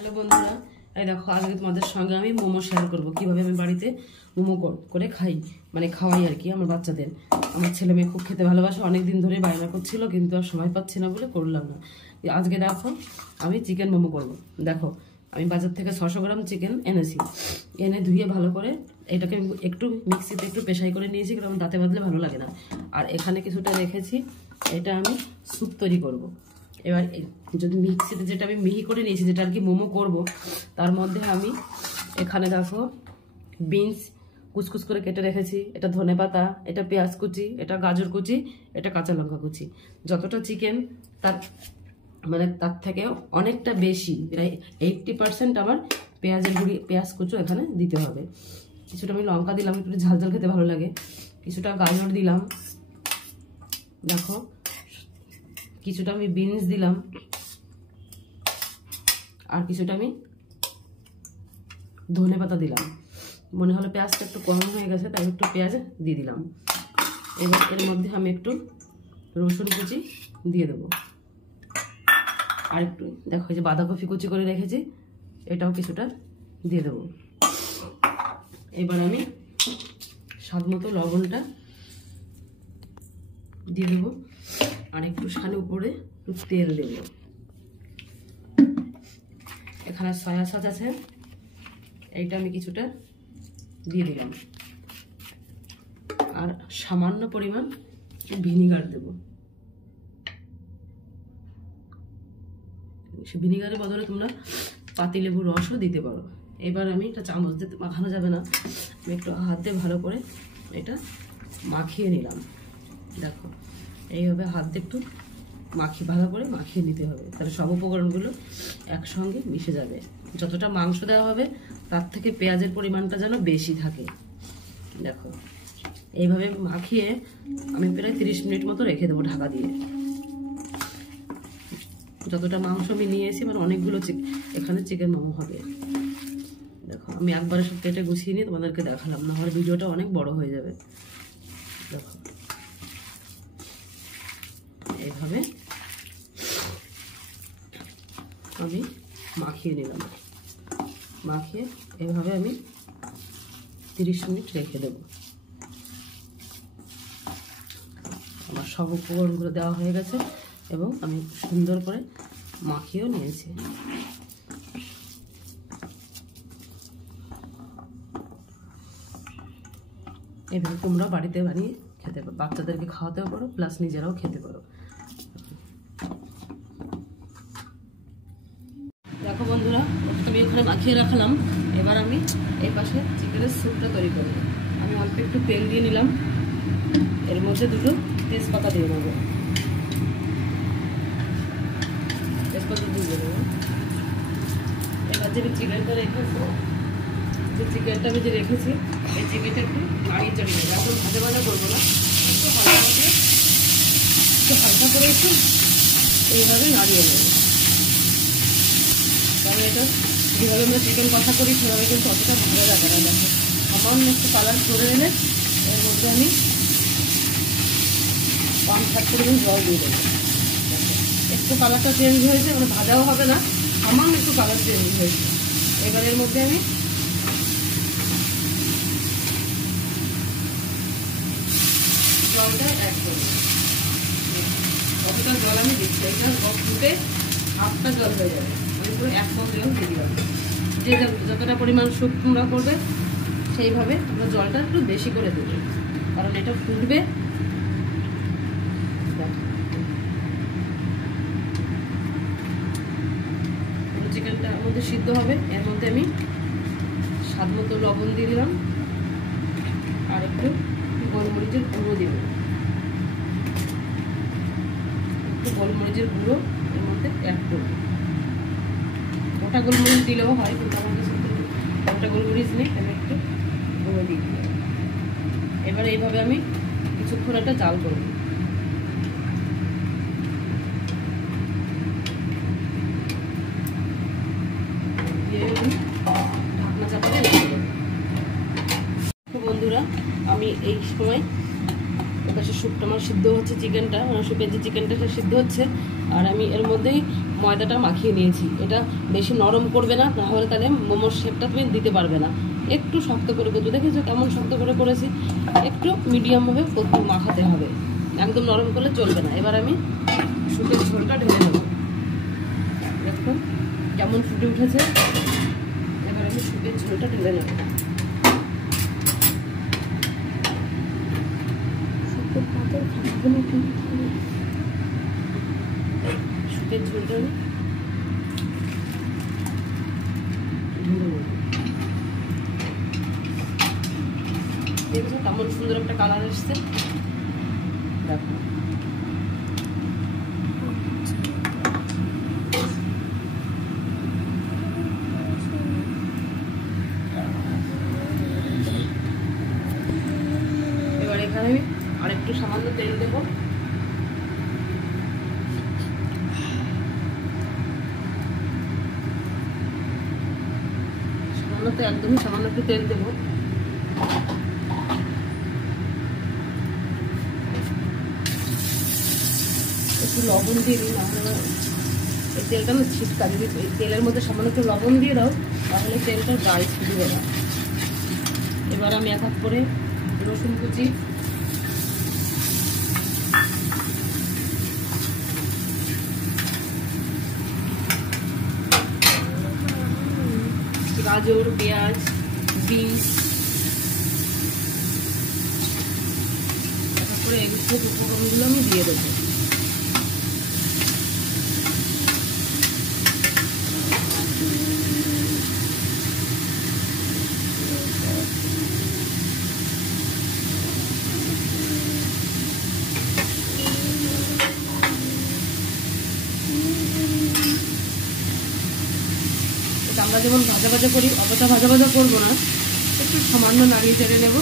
Hello বন্ধুরা, এই দেখো আজকে তোমাদের সঙ্গে আমি মোমো শেয়ার করবো কিভাবে আমি বাড়িতে মোমো করে খাই, মানে খাওয়াই আর কি আমার বাচ্চাদের। আমার ছেলে মেয়ে খুব খেতে ভালোবাসে, অনেক দিন ধরে বায়না করছিল কিন্তু আর সময় পাচ্ছি না বলে করলাম না। আজকে দেখো আমি চিকেন মোমো করবো। দেখো আমি বাজার থেকে 600 গ্রাম চিকেন এনেছি, এনে ধুয়ে ভালো করে এটাকে একটু মিক্সিতে একটু পেশাই করে নিয়েছি, কারণ দাঁতে বাঁধলে ভালো লাগে না। আর এখানে কিছুটা রেখেছি, এটা আমি স্যুপ তৈরি করব। এবার যদি মিক্সিতে যেটা আমি মিহি করে নিয়েছি, যেটা আর কি মোমো করব, তার মধ্যে আমি এখানে দেখো বিনস কুচকুচ করে কেটে রেখেছি, এটা ধনেপাতা, এটা পেঁয়াজ কুচি, এটা গাজর কুচি, এটা কাঁচা লঙ্কা কুচি। যতটা চিকেন তার মানে তার থেকে অনেকটা বেশি, প্রায় 80% আমার পেঁয়াজের গুঁড়ি, পেঁয়াজ কুচো এখানে দিতে হবে। কিছুটা আমি লঙ্কা দিলাম, একটু ঝাল ঝাল খেতে ভালো লাগে। কিছুটা গাজর দিলাম, দেখো কিছুটা আমি বিনস দিলাম, আর কিছুটা আমি ধনেপাতা দিলাম। মনে হলো পেঁয়াজটা একটু কম হয়ে গেছে, তাই একটু পেঁয়াজ দিয়ে দিলাম। এবার এর মধ্যে আমি একটু রসুন কুচি দিয়ে দেবো, আর একটু দেখো এই যে বাঁধাকপি কুচি করে রেখেছি, এটাও কিছুটা দিয়ে দেবো। এবার আমি স্বাদ মতো লবণটা দিয়ে দেবো, আর একটু সালে উপরে একটু তেল দেব। এখানে সয়া সস আছে, এইটা আমি কিছুটা দিয়ে দিলাম, আর সামান্য পরিমাণ ভিনিগার দেব। সে ভিনিগারের বদলে তোমরা পাতিলেবুর রসও দিতে পারো। এবার আমি এটা চামচ দিয়ে মাখানো যাবে না, আমি একটু হাত দিয়ে ভালো করে এটা মাখিয়ে নিলাম। দেখো এইভাবে হাত দিয়ে একটু ভালো করে মাখিয়ে নিতে হবে, তাহলে সব উপকরণগুলো একসঙ্গে মিশে যাবে। যতটা মাংস দেওয়া হবে তার থেকে পেঁয়াজের পরিমাণটা যেন বেশি থাকে। দেখো এইভাবে মাখিয়ে আমি প্রায় 30 মিনিট মতো রেখে দেবো ঢাকা দিয়ে। যতটা মাংস আমি নিয়ে এসেছি, মানে অনেকগুলো এখানে চিকেন মোমো হবে। দেখো আমি একবারে সব কেটে গুছিয়ে নিয়ে তোমাদেরকে দেখালাম, না হলে ভিডিওটা অনেক বড় হয়ে যাবে। দেখো এইভাবে আমি মাখিয়ে নিলাম, মাখিয়ে এভাবে আমি 30 মিনিট রেখে দেব। আমার সব উপকরণগুলো দেওয়া হয়ে গেছে এবং আমি সুন্দর করে মাখিয়েও নিয়েছি। এভাবে তোমরা বাড়িতে বানিয়ে খেতে পারো, বাচ্চাদেরকে খাওয়াতেও পারো, প্লাস নিজেরাও খেতে পারো। দেখো বন্ধুরা, আমি এখানে মাখিয়ে রাখলাম। এবার আমি এই পাশে চিকেনের স্যুপটা তৈরি করব। আমি অল্প একটু তেল দিয়ে নিলাম, এর মধ্যে দুটো তেজপাতা দিয়ে নেবো, তেজপাতা দিয়ে দেবো। এবার যে চিকেনটা রেখেছি, যে চিকেনটা আমি যে রেখেছি, এই চিকেনটা একটু নাড়িয়ে চাড়িয়ে দেবো। এখন ভাজা ভাজা করবো না, একটু হালকা করে একটু এইভাবে নাড়িয়ে নেবো। কারণ এটা যেভাবে আমরা চিকেন কষা করি সেভাবে কিন্তু অতটা ভালো লাগে না। দেখো সামান্য একটু কালার করে এলে এর মধ্যে আমি 1/3 পরিমাণ জল দিয়ে দেবো। একটু কালারটা চেঞ্জ হয়েছে, মানে ভাজাও হবে না, সামান্য একটু কালার চেঞ্জ হয়েছে। এবার এর মধ্যে আমি জলটা অ্যাড করব। কতটা জল আমি দিচ্ছি, এটা ফুটে হাফটা জল হয়ে যাবে, আমি পুরো 1 কাপ জল দিয়ে দিলাম। যে যতটা পরিমাণ স্যুপ তোমরা করবে সেইভাবে তোমরা জলটা একটু বেশি করে দেবে, কারণ এটা ফুটবে। চিকেনটার মধ্যে সিদ্ধ হবে। এর মধ্যে আমি স্বাদ মতো লবণ দিয়ে দিলাম, আর একটু গোলমরিচের গুঁড়ো দিব, একটু গোলমরিচের গুঁড়ো এর মধ্যে অ্যাড করব। গোটা গোলমরিচ দিলেও হয়, কিন্তু আমার কাছে গোটা গোলমরিচ নেই, আমি একটু গুঁড়ো দিয়ে দিলাম। এবারে এইভাবে আমি কিছুক্ষণ একটা জাল করব। ঢাকনা চাপা দিয়ে রেখে দেবো। বন্ধুরা, আমি এই সময় এপাশে স্যুপটা আমার সিদ্ধ হচ্ছে, চিকেনটা মানে স্যুপের যে চিকেনটা সে সিদ্ধ হচ্ছে। আর আমি এর মধ্যেই ময়দাটা মাখিয়ে নিয়েছি। এটা বেশি নরম করবে না, নাহলে তাহলে মোমোর শেপটা তুমি দিতে পারবে না। একটু শক্ত করে করতে, দেখেছো কেমন শক্ত করে করেছি, একটু মিডিয়ামভাবে মাখাতে হবে, একদম নরম করলে চলবে না। এবার আমি স্যুপের ঝোলটা ঢেলে নেব, দেখুন কেমন ফুটে উঠেছে। এবার আমি স্যুপের ঝোলটা ঢেলে নেব। স্যুপের ঝোলটা আমি দেখেছো কেমন সুন্দর একটা কালার এসছে, দেখো। এবার এখানে আমি আরেকটু সামান্য তেল দেবো। সামান্য তো একদমই সামান্য একটু তেল দেবো। একটু লবণ দিয়ে দিন, আপনারা এই তেলটা না ছিটকা, যদি এই তেলের মধ্যে সামান্য একটু লবণ দিয়ে দাও তাহলে তেলটা গায়ে ছিটবে না। এবার আমি এক এক করে রসুন কুচি, গাজর, পেঁয়াজ, বিনস, এক এক করে এই উপকরণগুলো আমি দিয়ে দেবো। আমরা যেমন ভাজা ভাজা করি অতটা ভাজা ভাজা করবো না, একটু সামান্য নাড়িয়ে চেড়ে নেব।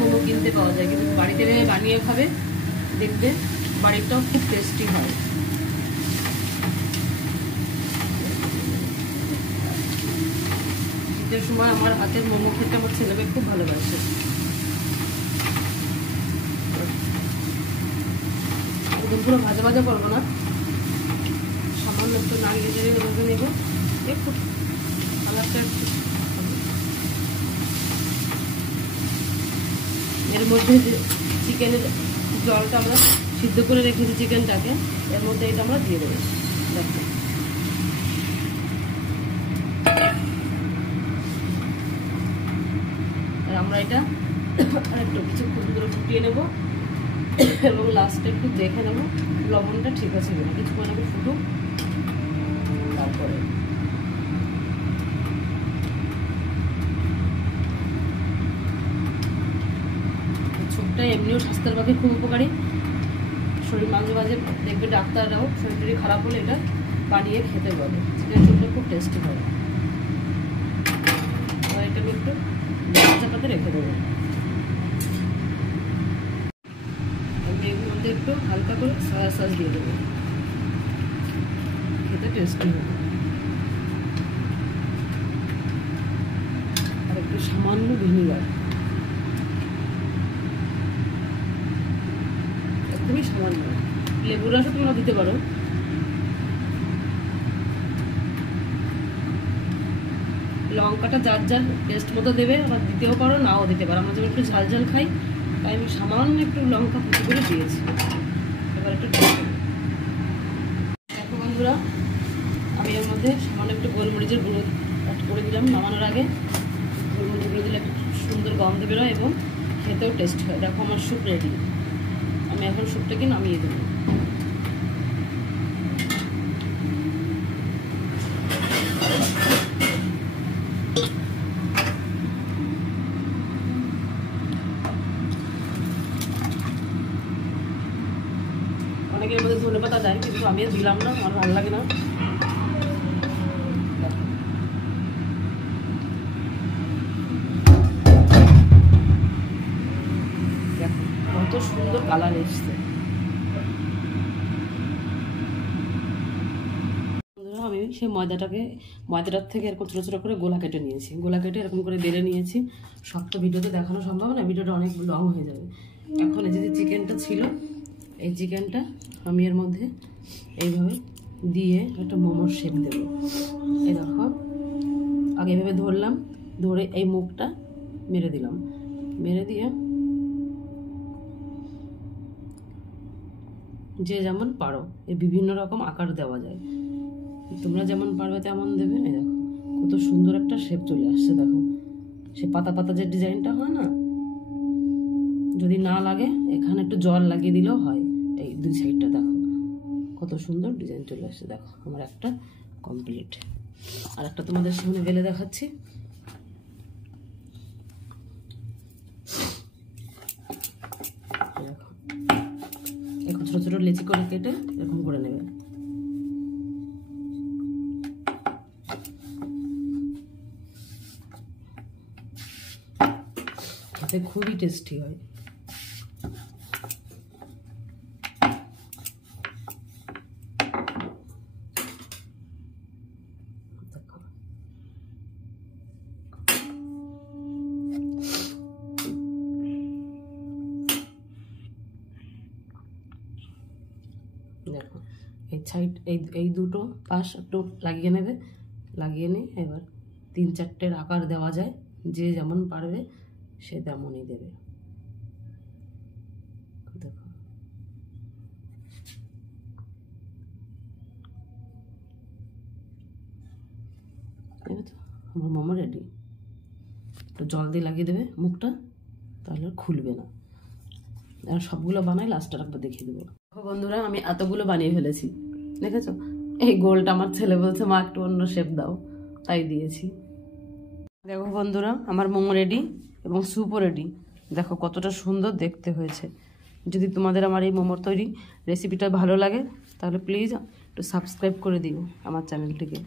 মোমো কিনতে পাওয়া যায়, কিন্তু বাড়িতে বানিয়ে খাবে, দেখবে বাড়িটাও খুব টেস্টি হয়। শীতের সময় আমার হাতের মোমো খেতে আমার ছেলেমেয়ে খুব ভালোবাসে। একদম পুরো ভাজা ভাজা করবো না, সামান্য একটু নাড়িয়ে চেড়ে ভেজে নেব, একটু কালারটা একটু। এর মধ্যে যে চিকেনের জলটা আমরা সিদ্ধ করে রেখেছি চিকেনটাকে, এর মধ্যে এটা আমরা দিয়ে দেবো। দেখো আর আমরা এটা আরেকটু কিছুক্ষণ করে ফুটিয়ে নেব এবং লাস্টে একটু দেখে নেব লবণটা ঠিক আছে কিনা। কিছুক্ষণ আগে ফুটুক, তারপরে ছোটটা এমনিও স্বাস্থ্যের পক্ষে খুব উপকারী। শরীর মাঝে মাঝে দেখবে ডাক্তাররাও শরীর টরীর খারাপ হলে এটা বানিয়ে খেতে বলে। চিকেন চুপটা খুব টেস্টি হয়। এটা আমি একটু চাপাতে রেখে দেবো। আমি এর মধ্যে একটু হালকা করে সয়া সস দিয়ে দেবো, খেতে টেস্টি হবে। আর একটু সামান্য ভিনিগার, একদমই সামান্য। লেবুর রসও তোমরা দিতে পারো। লঙ্কাটা যার যার টেস্ট মতো দেবে, আবার দিতেও পারো নাও দিতে পারো। আমরা যেমন একটু ঝাল ঝাল খাই, তাই আমি সামান্য একটু লঙ্কা কুচি করে দিয়েছি। এবার একটু দেখো বন্ধুরা, আমি এর মধ্যে সামান্য একটু গোলমরিচের গুঁড়ো অ্যাড করে দিলাম নামানোর আগে। গোলমরিচের গুঁড়ো দিলে একটু সুন্দর গন্ধ বেরোয় এবং খেতেও টেস্ট হয়। দেখো আমার স্যুপ রেডি। আমি এখন স্যুপটাকে নামিয়ে দেবো। অনেকের মধ্যে ধনেপাতা দেয়, কিন্তু আমি দিলাম না, আমার ভালো লাগে না। দেখো কত সুন্দর কালার এসছে। আমি সেই ময়দাটার থেকে এরকম ছোটো ছোটো করে গোলা কেটে নিয়েছি, গোলা কেটে এরকম করে বেলে নিয়েছি। সব তো ভিডিওতে দেখানো সম্ভব না, ভিডিওটা অনেক লং হয়ে যাবে। এখন এই যে চিকেনটা ছিল, এই চিকেনটা আমি এর মধ্যে এইভাবে দিয়ে একটা মোমোর শেপ দেবো। এই দেখো আগে এভাবে ধরলাম, ধরে এই মুখটা মেরে দিলাম, মেরে দিয়ে যে যেমন পারো এই বিভিন্ন রকম আকার দেওয়া যায়, তোমরা যেমন পারবে তেমন দেবে। এই দেখো কত সুন্দর একটা শেপ চলে আসছে। দেখো সে পাতা পাতা যে ডিজাইনটা হয় না, যদি না লাগে এখানে একটু জল লাগিয়ে দিলেও হয়। এই দুই সাইডটা দেখো কত সুন্দর ডিজাইন চলে আসছে। দেখো আমার একটা কমপ্লিট, আর একটা তোমাদের সামনে বেলে দেখাচ্ছি। দেখো এখন ছোটো ছোটো লেচি করে কেটে এরকম করে নেবে। এতে খুবই টেস্টি হয়। দেখো এই সাইড এই দুটো পাশ একটু লাগিয়ে নেবে, লাগিয়ে নিয়ে এবার 3-4টের আকার দেওয়া যায়, যে যেমন পারবে সে তেমনই দেবে। দেখো আমার মোমো রেডি। একটু জল দিয়ে লাগিয়ে দেবে মুখটা, তাহলে খুলবে না। আর সবগুলো বানাই লাস্টে একবার দেখিয়ে দেবো। বন্ধুরা আমি এতগুলো বানিয়ে ফেলেছি, দেখেছো? এই গোলটা আমার ছেলে বলছে মা একটু অন্য শেপ দাও, তাই দিয়েছি। দেখো বন্ধুরা আমার মোমো রেডি এবং স্যুপও রেডি। দেখো কতটা সুন্দর দেখতে হয়েছে। যদি তোমাদের আমার এই মোমোর তৈরি রেসিপিটা ভালো লাগে তাহলে প্লিজ একটু সাবস্ক্রাইব করে দিও আমার চ্যানেলটিকে।